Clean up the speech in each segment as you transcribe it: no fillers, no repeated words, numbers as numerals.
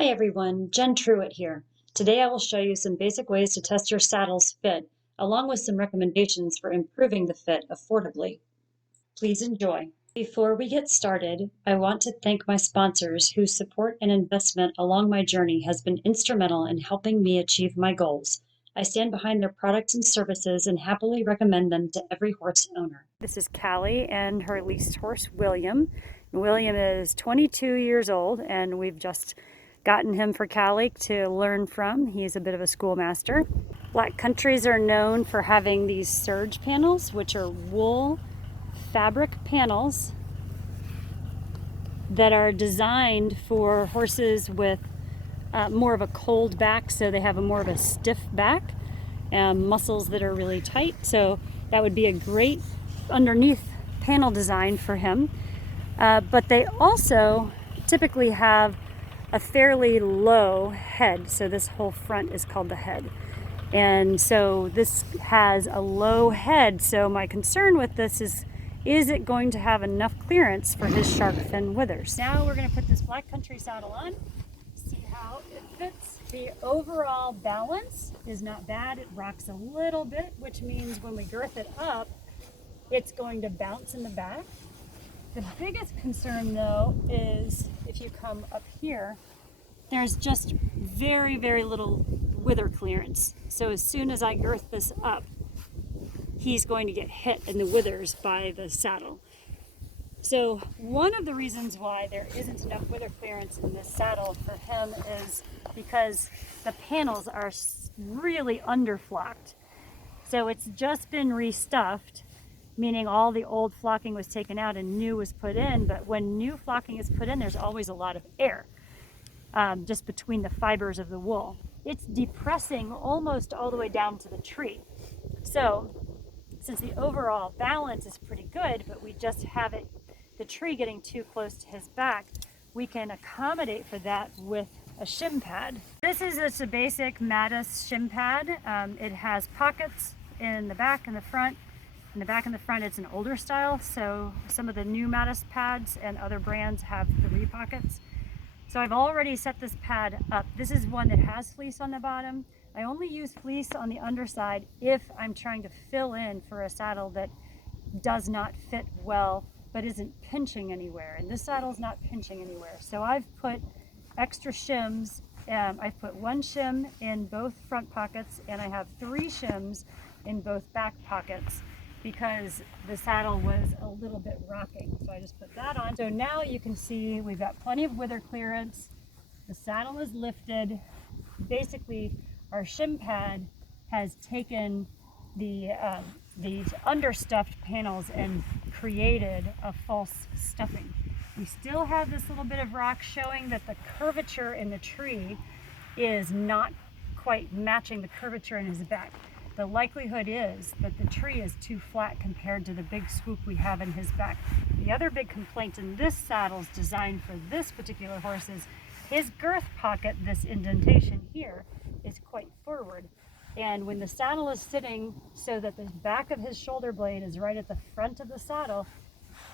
Hi everyone, Jen Truett here. Today I will show you some basic ways to test your saddle's fit, along with some recommendations for improving the fit affordably. Please enjoy. Before we get started, I want to thank my sponsors whose support and investment along my journey has been instrumental in helping me achieve my goals. I stand behind their products and services and happily recommend them to every horse owner. This is Callie and her leased horse, William. William is 22 years old and we've just gotten him for Callie to learn from. He's a bit of a schoolmaster. Black countries are known for having these surge panels, which are wool fabric panels that are designed for horses with more of a cold back, so they have more of a stiff back, muscles that are really tight. So that would be a great underneath panel design for him. But they also typically have a fairly low head. So this whole front is called the head. And so this has a low head. So my concern with this is it going to have enough clearance for his shark fin withers? Now we're going to put this Black Country saddle on, see how it fits. The overall balance is not bad. It rocks a little bit, which means when we girth it up, it's going to bounce in the back. The biggest concern though is if you come up here, there's just very, very little wither clearance. So as soon as I girth this up, he's going to get hit in the withers by the saddle. So one of the reasons why there isn't enough wither clearance in this saddle for him is because the panels are really underflocked. So it's just been restuffed, meaning all the old flocking was taken out and new was put in. But when new flocking is put in, there's always a lot of air just between the fibers of the wool. It's depressing almost all the way down to the tree. So since the overall balance is pretty good, but we just have the tree getting too close to his back, we can accommodate for that with a shim pad. This is just a basic Mattis shim pad. It has pockets in the back and the front. In the back and the front, it's an older style, so some of the new Mattis pads and other brands have 3 pockets. So I've already set this pad up. This is one that has fleece on the bottom. I only use fleece on the underside if I'm trying to fill in for a saddle that does not fit well but isn't pinching anywhere. And this saddle's not pinching anywhere. So I've put extra shims. I've put 1 shim in both front pockets and I have 3 shims in both back pockets because the saddle was a little bit rocking. So I just put that on. So now you can see we've got plenty of wither clearance. The saddle is lifted. Basically, our shim pad has taken these understuffed panels and created a false stuffing. We still have this little bit of rock showing that the curvature in the tree is not quite matching the curvature in his back. The likelihood is that the tree is too flat compared to the big swoop we have in his back. The other big complaint in this saddle is designed for this particular horse is his girth pocket, this indentation here, is quite forward. And when the saddle is sitting so that the back of his shoulder blade is right at the front of the saddle,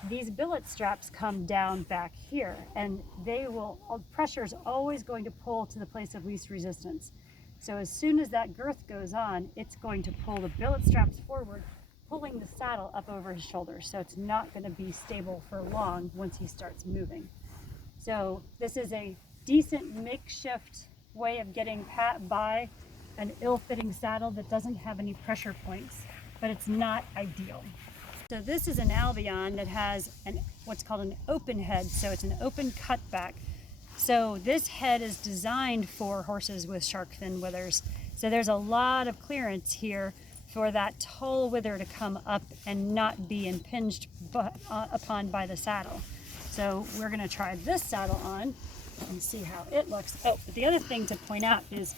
these billet straps come down back here and pressure is always going to pull to the place of least resistance. So as soon as that girth goes on, it's going to pull the billet straps forward, pulling the saddle up over his shoulders. So it's not going to be stable for long once he starts moving. So this is a decent makeshift way of getting by an ill-fitting saddle that doesn't have any pressure points, but it's not ideal. So this is an Albion that has what's called an open head, so it's an open cutback. So this head is designed for horses with shark fin withers. So there's a lot of clearance here for that tall wither to come up and not be impinged upon by the saddle. So we're going to try this saddle on and see how it looks. Oh, but the other thing to point out is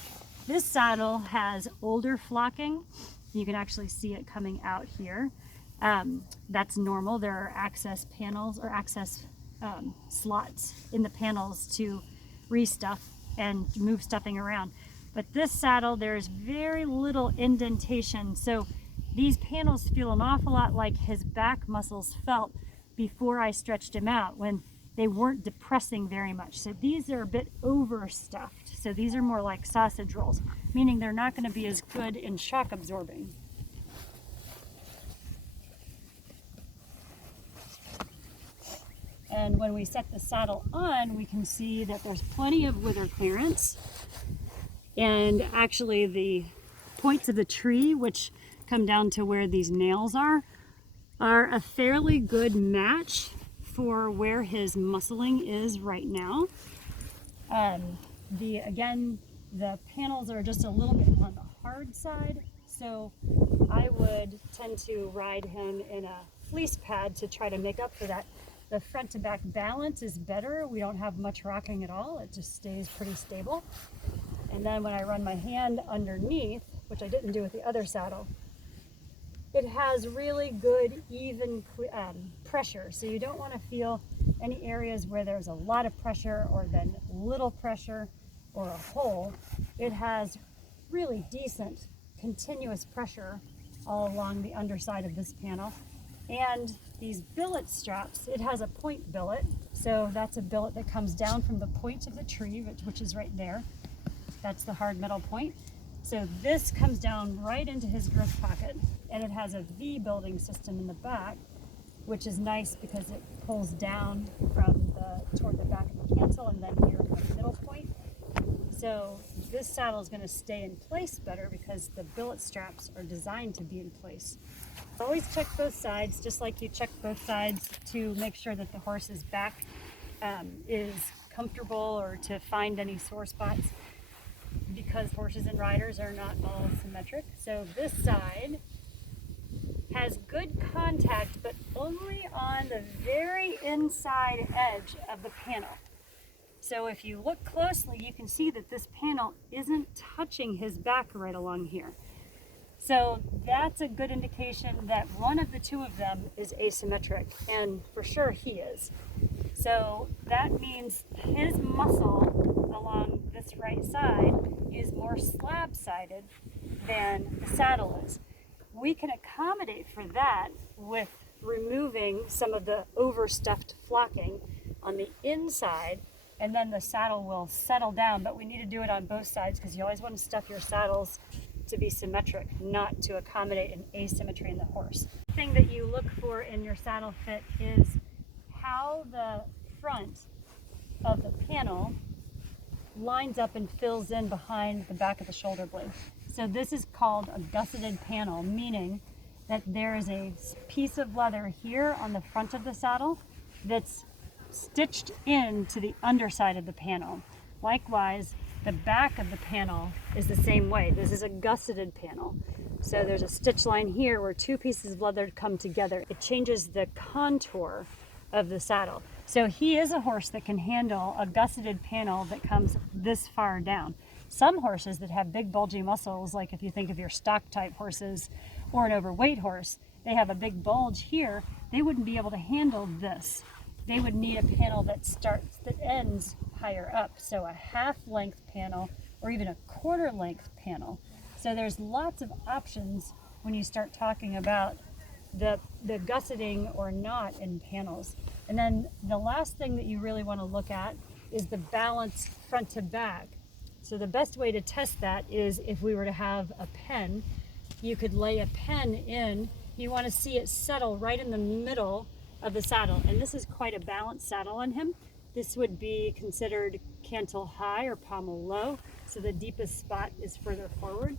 this saddle has older flocking. You can actually see it coming out here. That's normal. There are access panels or access slots in the panels to restuff and move stuffing around. But this saddle, there's very little indentation. So these panels feel an awful lot like his back muscles felt before I stretched him out. When they weren't depressing very much. So these are a bit overstuffed. So these are more like sausage rolls, meaning they're not going to be as good in shock absorbing. And when we set the saddle on, we can see that there's plenty of wither clearance. And actually the points of the tree, which come down to where these nails are a fairly good match for where his muscling is right now. Again, the panels are just a little bit on the hard side, so I would tend to ride him in a fleece pad to try to make up for that. The front to back balance is better. We don't have much rocking at all. It just stays pretty stable. And then when I run my hand underneath, which I didn't do with the other saddle, it has really good even pressure. So you don't want to feel any areas where there's a lot of pressure or then little pressure or a hole. It has really decent continuous pressure all along the underside of this panel. And these billet straps, it has a point billet. So that's a billet that comes down from the point of the tree, which is right there. That's the hard metal point. So this comes down right into his girth pocket, and it has a V building system in the back, which is nice because it pulls down from toward the back of the cantle and then here to the middle point. So this saddle is going to stay in place better because the billet straps are designed to be in place. Always check both sides, just like you check both sides to make sure that the horse's back is comfortable or to find any sore spots, because horses and riders are not all symmetric. So this side has good contact, but only on the very inside edge of the panel. So if you look closely, you can see that this panel isn't touching his back right along here. So that's a good indication that one of the two of them is asymmetric, and for sure he is. So that means his muscle along this right side is more slab-sided than the saddle is. We can accommodate for that with removing some of the overstuffed flocking on the inside, and then the saddle will settle down, but we need to do it on both sides because you always want to stuff your saddles to be symmetric, not to accommodate an asymmetry in the horse. The thing that you look for in your saddle fit is how the front of the panel lines up and fills in behind the back of the shoulder blade. So this is called a gusseted panel, meaning that there is a piece of leather here on the front of the saddle that's stitched into the underside of the panel. Likewise, the back of the panel is the same way. This is a gusseted panel. So there's a stitch line here where two pieces of leather come together. It changes the contour of the saddle. So he is a horse that can handle a gusseted panel that comes this far down. Some horses that have big bulgy muscles, like if you think of your stock type horses or an overweight horse, they have a big bulge here, they wouldn't be able to handle this. They would need a panel that ends higher up. So a half length panel or even a quarter length panel. So there's lots of options when you start talking about the gusseting or not in panels. And then the last thing that you really want to look at is the balance front to back. So the best way to test that is if we were to have a pen, you could lay a pen in. You want to see it settle right in the middle of the saddle. And this is quite a balanced saddle on him. This would be considered cantle high or pommel low. So the deepest spot is further forward.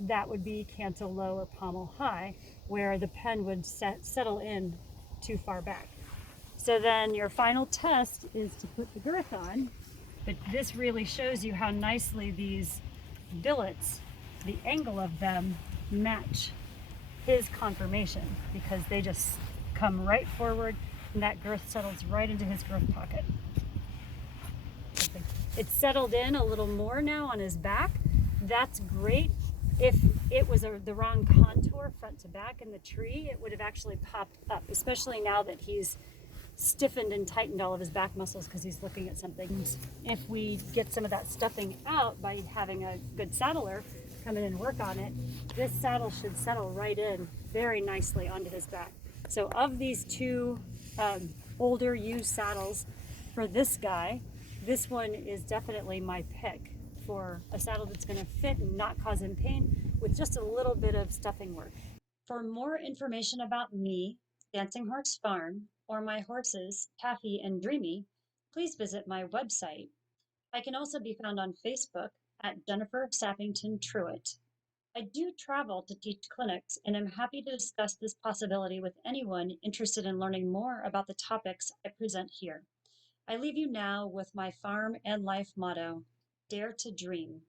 That would be cantle low or pommel high, where the pen would settle in too far back. So then your final test is to put the girth on, but this really shows you how nicely these billets, the angle of them, match his conformation, because they just come right forward and that girth settles right into his girth pocket. It's settled in a little more now on his back. That's great. If it was the wrong contour front to back in the tree, it would have actually popped up, especially now that he's stiffened and tightened all of his back muscles because he's looking at something. If we get some of that stuffing out by having a good saddler come in and work on it, this saddle should settle right in very nicely onto his back. So of these two older used saddles for this guy, this one is definitely my pick for a saddle that's going to fit and not cause him pain with just a little bit of stuffing work. For more information about me, Dancing Horse Farm, or my horses, Taffy and Dreamy, please visit my website. I can also be found on Facebook at Jennifer Sappington Truett. I do travel to teach clinics and am happy to discuss this possibility with anyone interested in learning more about the topics I present here. I leave you now with my farm and life motto, dare to dream.